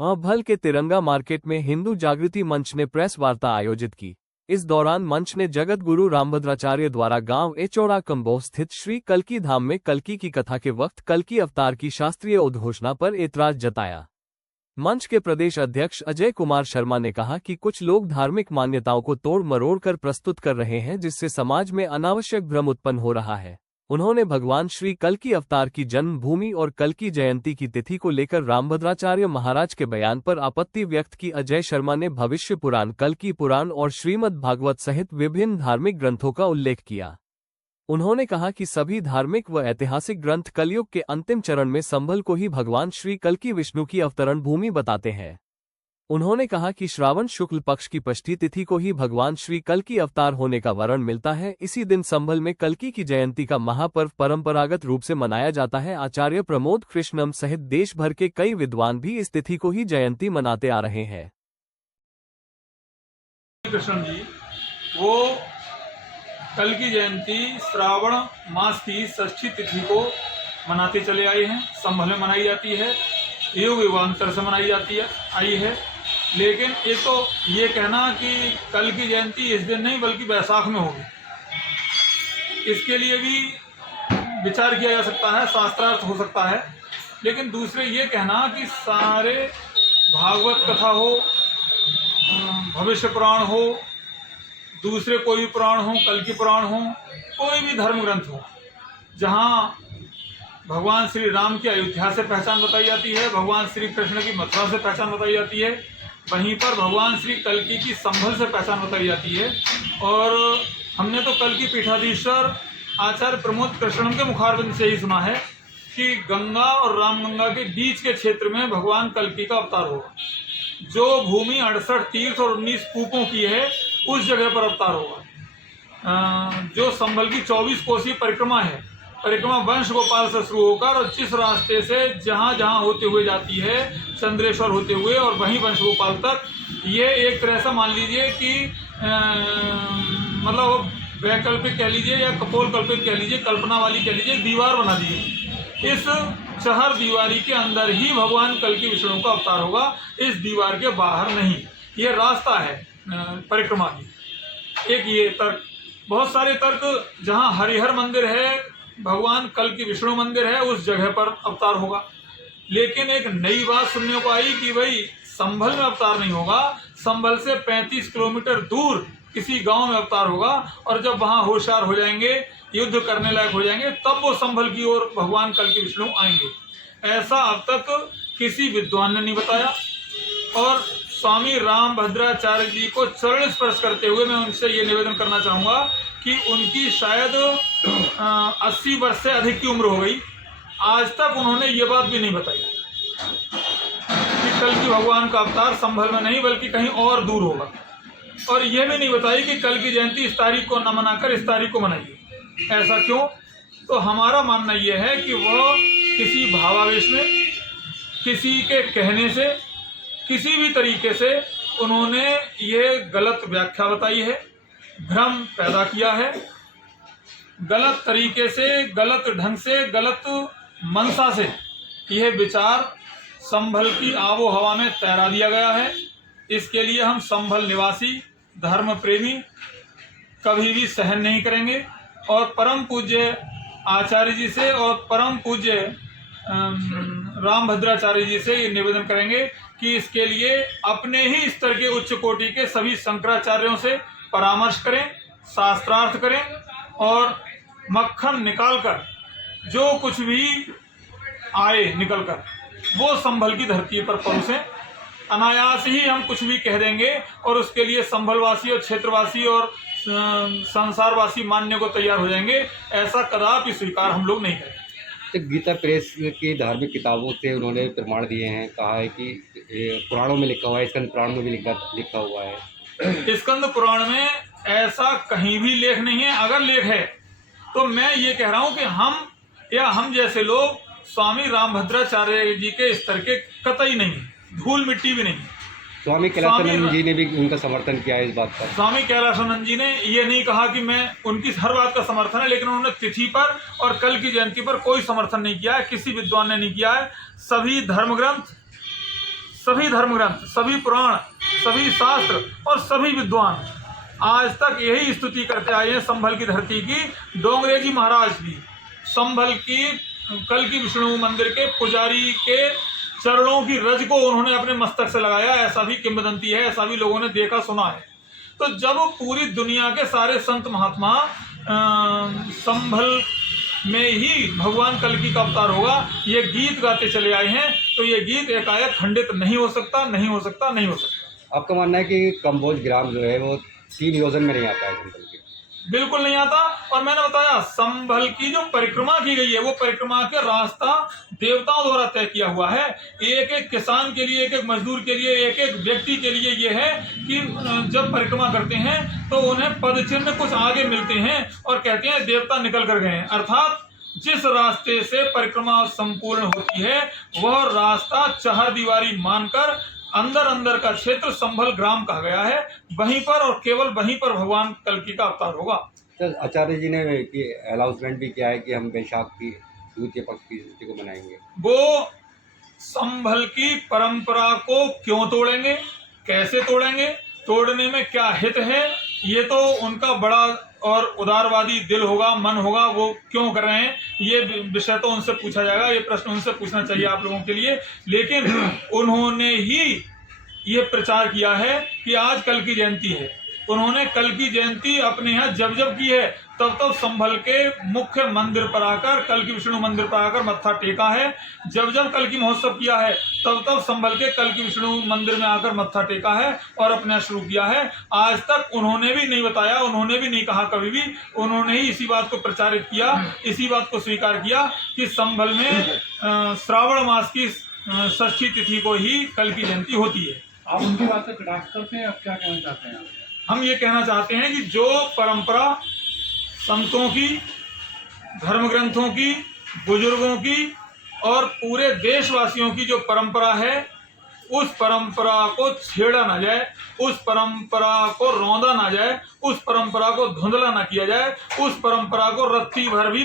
भल के तिरंगा मार्केट में हिंदू जागृति मंच ने प्रेस वार्ता आयोजित की। इस दौरान मंच ने जगत गुरु रामभद्राचार्य द्वारा गांव एचौड़ा कंबोह स्थित श्री कल्की धाम में कल्की की कथा के वक्त कल्की अवतार की शास्त्रीय उद्घोषणा पर एतराज जताया। मंच के प्रदेश अध्यक्ष अजय कुमार शर्मा ने कहा कि कुछ लोग धार्मिक मान्यताओं को तोड़ मरोड़ कर प्रस्तुत कर रहे हैं, जिससे समाज में अनावश्यक भ्रम उत्पन्न हो रहा है। उन्होंने भगवान श्री कल्की अवतार की जन्मभूमि और कल्की जयंती की तिथि को लेकर रामभद्राचार्य महाराज के बयान पर आपत्ति व्यक्त की। अजय शर्मा ने भविष्य पुराण, कल्की पुराण और श्रीमद् भागवत सहित विभिन्न धार्मिक ग्रंथों का उल्लेख किया। उन्होंने कहा कि सभी धार्मिक व ऐतिहासिक ग्रंथ कलयुग के अंतिम चरण में संभल को ही भगवान श्री कल्की विष्णु की अवतरण भूमि बताते हैं। उन्होंने कहा कि श्रावण शुक्ल पक्ष की षष्ठी तिथि को ही भगवान श्री कल्की अवतार होने का वर्ण मिलता है। इसी दिन संभल में कल्की की जयंती का महापर्व परंपरागत रूप से मनाया जाता है। आचार्य प्रमोद कृष्णम सहित देश भर के कई विद्वान भी इस तिथि को ही जयंती मनाते आ रहे हैं। कृष्ण जी वो कल्की जयंती श्रावण मास की षष्ठी तिथि को मनाते चले आए हैं। संभल में मनाई जाती है, युग युगांतर से मनाई आई है। लेकिन एक तो ये कहना कि कल की जयंती इस दिन नहीं बल्कि बैसाख में होगी, इसके लिए भी विचार किया जा सकता है, शास्त्रार्थ हो सकता है। लेकिन दूसरे ये कहना कि सारे भागवत कथा हो, भविष्य पुराण हो, दूसरे कोई भी पुराण हो, कल्की पुराण हो, कोई भी धर्म ग्रंथ हो, जहाँ भगवान श्री राम की अयोध्या से पहचान बताई जाती है, भगवान श्री कृष्ण की मथुरा से पहचान बताई जाती है, वहीं पर भगवान श्री कल्की की संभल से पहचान बताई जाती है। और हमने तो कल्की पीठाधीश्वर आचार्य प्रमोद कृष्णम के मुखारबिंद से ही सुना है कि गंगा और रामगंगा के बीच के क्षेत्र में भगवान कल्की का अवतार होगा। जो भूमि 68 तीर्थ और 19 कूपों की है, उस जगह पर अवतार होगा। जो संभल की 24 कोसीय परिक्रमा है, परिक्रमा वंश गोपाल से शुरू होकर और जिस रास्ते से जहाँ जहाँ होते हुए जाती है, चंद्रेश्वर होते हुए और वहीं वंश गोपाल तक, ये एक तरह से मान लीजिए कि मतलब वैकल्पिक कह लीजिए या कपोल कल्पित कह लीजिए, कल्पना वाली कह लीजिए, दीवार बना दी। इस चहर दीवारी के अंदर ही भगवान कल्की विष्णु का अवतार होगा, इस दीवार के बाहर नहीं। ये रास्ता है परिक्रमा की। एक ये तर्क, बहुत सारे तर्क, जहाँ हरिहर मंदिर है, भगवान कल्की विष्णु मंदिर है, उस जगह पर अवतार होगा। लेकिन एक नई बात सुनने को आई कि भाई संभल में अवतार नहीं होगा, संभल से 35 किलोमीटर दूर किसी गांव में अवतार होगा। और जब वहां होशियार हो जाएंगे, युद्ध करने लायक हो जाएंगे, तब वो संभल की ओर भगवान कल्की विष्णु आएंगे। ऐसा अब तक किसी विद्वान ने नहीं बताया। और स्वामी रामभद्राचार्य जी को चरण स्पर्श करते हुए मैं उनसे ये निवेदन करना चाहूँगा कि उनकी शायद 80 वर्ष से अधिक की उम्र हो गई, आज तक उन्होंने ये बात भी नहीं बताई कि कल्की भगवान का अवतार संभल में नहीं बल्कि कहीं और दूर होगा। और यह भी नहीं बताई कि कल की जयंती इस तारीख को न मनाकर इस तारीख को मनाइए। ऐसा क्यों? तो हमारा मानना यह है कि वह किसी भावावेश में, किसी के कहने से, किसी भी तरीके से उन्होंने ये गलत व्याख्या बताई है, भ्रम पैदा किया है, गलत तरीके से, गलत ढंग से, गलत मनसा से यह विचार संभल की आबो हवा में तैरा दिया गया है। इसके लिए हम संभल निवासी धर्म प्रेमी कभी भी सहन नहीं करेंगे और परम पूज्य आचार्य जी से और परम पूज्य रामभद्राचार्य जी से ये निवेदन करेंगे कि इसके लिए अपने ही स्तर के उच्च कोटि के सभी शंकराचार्यों से परामर्श करें, शास्त्रार्थ करें और मक्खन निकालकर जो कुछ भी आए निकलकर वो संभल की धरती पर परोसें। अनायास ही हम कुछ भी कह देंगे और उसके लिए संभलवासी और क्षेत्रवासी और संसारवासी मानने को तैयार हो जाएंगे। ऐसा कदापि स्वीकार हम लोग नहीं करेंगे। गीता प्रेस की धार्मिक किताबों से उन्होंने प्रमाण दिए हैं, कहा है कि पुराणों में लिखा हुआ है, स्कंद पुराण में भी लिखा हुआ है। स्कंद पुराण में ऐसा कहीं भी लेख नहीं है। अगर लेख है तो मैं ये कह रहा हूँ कि हम जैसे लोग स्वामी रामभद्राचार्य जी के स्तर के कतई नहीं, धूल मिट्टी भी नहीं। स्वामी कैलाशानंद जी ने भी उनका समर्थन किया है इस बात पर। स्वामी कैलाशानंद जी ने ये नहीं कहा कि मैं उनकी हर बात का समर्थन है, लेकिन उन्होंने तिथि पर और कल की जयंती पर कोई समर्थन नहीं किया है, किसी विद्वान ने नहीं किया है। सभी धर्म ग्रंथ, सभी धर्म ग्रंथ, सभी पुराण, सभी शास्त्र और सभी विद्वान आज तक यही स्तुति करते आए हैं संभल की धरती की। डोंगरे जी महाराज भी संभल की कल्कि विष्णु मंदिर के पुजारी के चरणों की रज को उन्होंने अपने मस्तक से लगाया, ऐसा भी किंवदंती है, ऐसा भी लोगों ने देखा सुना है। तो जब पूरी दुनिया के सारे संत महात्मा संभल में ही भगवान कल्कि का अवतार होगा ये गीत गाते चले आए हैं, तो ये गीत एकाएक खंडित नहीं हो सकता, नहीं हो सकता, नहीं हो सकता। आपका मानना है कि कंबोज ग्राम जो है वो 3 योजन में नहीं आता है संभल के? बिल्कुल नहीं आता। और मैंने बताया संभल की जो परिक्रमा की गई है वो परिक्रमा के रास्ता देवताओं द्वारा तय किया हुआ है। एक एक किसान के लिए, एक एक मजदूर के लिए, एक एक व्यक्ति के लिए ये है कि जब परिक्रमा करते हैं तो उन्हें पद चिन्ह कुछ आगे मिलते हैं और कहते हैं देवता निकल कर गए हैं। अर्थात जिस रास्ते से परिक्रमा संपूर्ण होती है वह रास्ता चहारदीवारी मानकर अंदर अंदर का क्षेत्र संभल ग्राम कहा गया है। वहीं पर और केवल वहीं पर भगवान कल्कि का अवतार होगा। सर आचार्य जी ने अनाउंसमेंट भी किया है कि हम वैशाख की द्वितीय पक्ष की तिथि को मनाएंगे। वो संभल की परंपरा को क्यों तोड़ेंगे, कैसे तोड़ेंगे, तोड़ने में क्या हित है, ये तो उनका बड़ा और उदारवादी दिल होगा, मन होगा, वो क्यों कर रहे हैं ये विषय तो उनसे पूछा जाएगा, ये प्रश्न उनसे पूछना चाहिए आप लोगों के लिए। लेकिन उन्होंने ही ये प्रचार किया है कि आज कल्कि जयंती है। उन्होंने कल्कि जयंती अपने यहाँ जब जब की है तब तब संभल के मुख्य मंदिर पर आकर, कल्कि विष्णु मंदिर पर आकर मत्था टेका है। जब जब कल्कि महोत्सव किया है तब तब संभल के कल्कि विष्णु मंदिर में आकर मत्था टेका है और अपना शुरू किया है। आज तक उन्होंने भी नहीं बताया, उन्होंने भी नहीं कहा कभी भी, उन्होंने ही इसी बात को प्रचारित किया, इसी बात को स्वीकार किया कि संभल में श्रावण मास की षष्ठी तिथि को ही कल्कि जयंती होती है। आप उनकी बात से कटाक्ष करते हैं, आप क्या कहना चाहते हैं? हम ये कहना चाहते हैं कि जो परंपरा संतों की, धर्म ग्रंथों की, बुजुर्गों की और पूरे देशवासियों की जो परंपरा है उस परंपरा को छेड़ा ना जाए, उस परंपरा को रौंदा ना जाए, उस परंपरा को धुंधला ना किया जाए, उस परंपरा को रत्ती भर भी